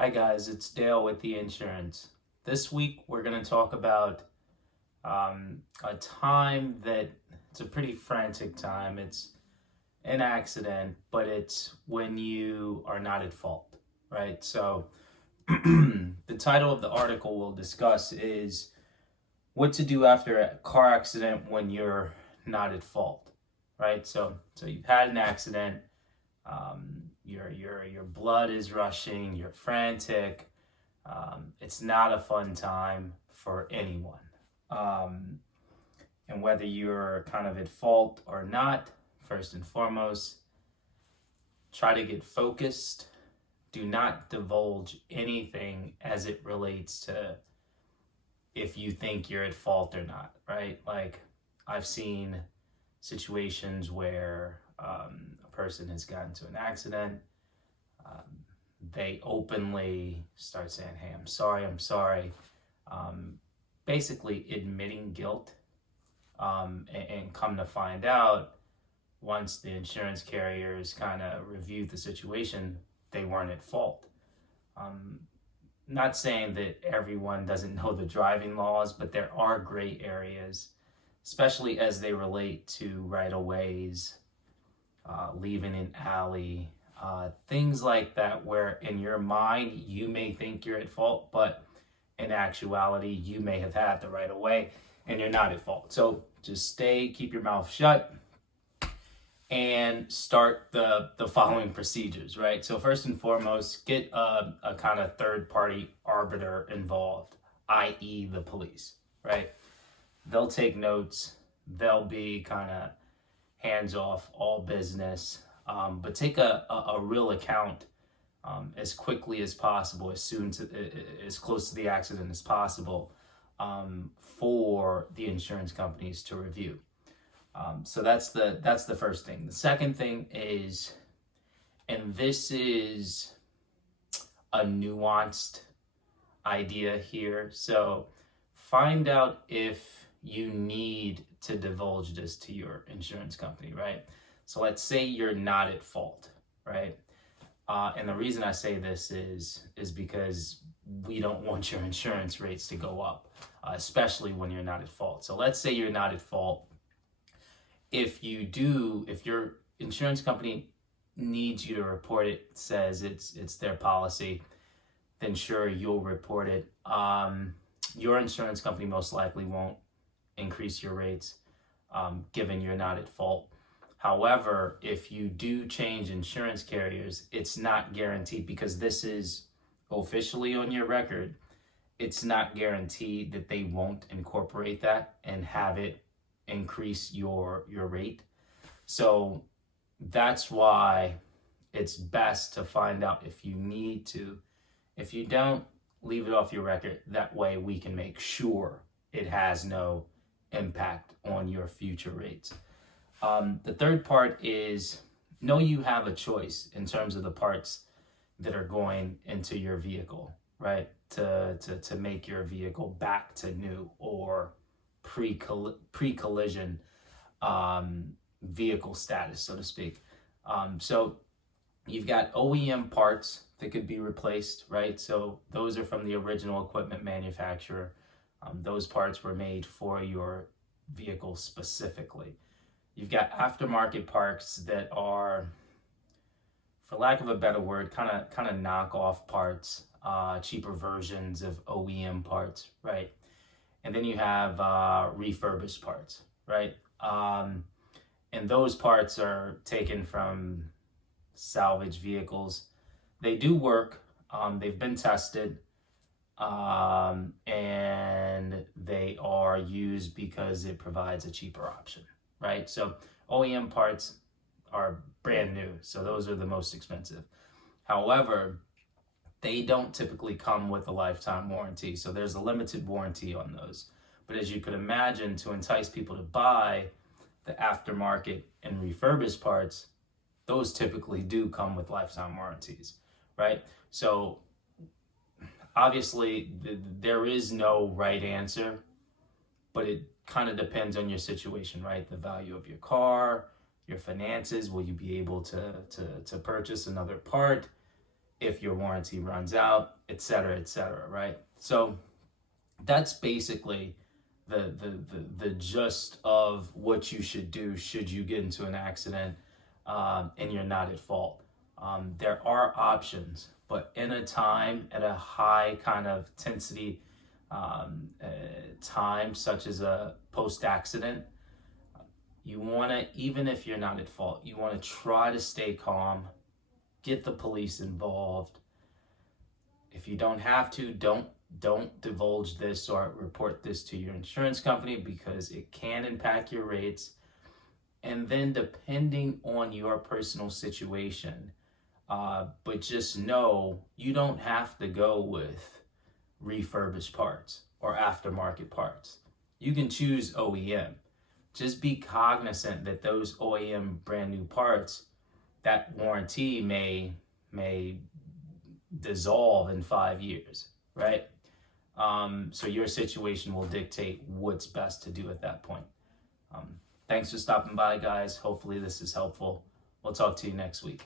Hi guys, it's Dale with the insurance. This week we're going to talk about a time that it's a pretty frantic time. It's an accident, but it's when you are not at fault, right? So the title of the article we'll discuss is what to do after a car accident when you're not at fault, right? So you've had an accident. Your blood is rushing, you're frantic. It's not a fun time for anyone. And whether you're kind of at fault or not, first and foremost, try to get focused. Do not divulge anything as it relates to if you think you're at fault or not, right? Like, I've seen situations where a person has gotten into an accident. They openly start saying, hey, I'm sorry. Basically admitting guilt. And come to find out, once the insurance carriers kind of reviewed the situation, they weren't at fault. Not saying that everyone doesn't know the driving laws, but there are gray areas, especially as they relate to right-of-ways, leaving an alley, things like that, where in your mind you may think you're at fault, but in actuality you may have had the right-of-way and you're not at fault. So just keep your mouth shut and start the following procedures, right? So first and foremost, get a kind of third-party arbiter involved, i.e. the police, right? They'll take notes. They'll be kind of hands off all business, but take a real account as quickly as possible, as close to the accident as possible, for the insurance companies to review. So that's the first thing. The second thing is, and this is a nuanced idea here, so find out if you need to divulge this to your insurance company, right? So let's say you're not at fault, right? And the reason I say this is because we don't want your insurance rates to go up, especially when you're not at fault. So let's say you're not at fault. If your insurance company needs you to report it, says it's their policy, then sure, you'll report it. Your insurance company most likely won't increase your rates, given you're not at fault. However, if you do change insurance carriers, it's not guaranteed, because this is officially on your record. It's not guaranteed that they won't incorporate that and have it increase your rate. So that's why it's best to find out if you need to. If you don't, leave it off your record. That way we can make sure it has no impact on your future rates. The third part is, know you have a choice in terms of the parts that are going into your vehicle, right? To make your vehicle back to new or pre-collision vehicle status, so to speak. So you've got OEM parts that could be replaced, right? So those are from the original equipment manufacturer. Those parts were made for your vehicle specifically. You've got aftermarket parts that are, for lack of a better word, kind of knockoff parts, cheaper versions of OEM parts, right? And then you have refurbished parts, right? And those parts are taken from salvage vehicles. They do work. They've been tested, and they are used because it provides a cheaper option, right? So OEM parts are brand new, so those are the most expensive. However, they don't typically come with a lifetime warranty, so there's a limited warranty on those. But as you could imagine, to entice people to buy the aftermarket and refurbished parts, those typically do come with lifetime warranties, right? So obviously there is no right answer, but it kind of depends on your situation, right? The value of your car, your finances, will you be able to purchase another part? if your warranty runs out, etc., right? So that's basically the gist of what you should do should you get into an accident and you're not at fault. There are options, but in a time at a high kind of intensity time, such as a post-accident, you want to, even if you're not at fault, you want to try to stay calm, get the police involved. If you don't have to, don't divulge this or report this to your insurance company, because it can impact your rates. And then depending on your personal situation, but just know you don't have to go with refurbished parts or aftermarket parts. You can choose OEM. Just be cognizant that those OEM brand new parts, that warranty may dissolve in 5 years, right? So your situation will dictate what's best to do at that point. Thanks for stopping by, guys. Hopefully this is helpful. We'll talk to you next week.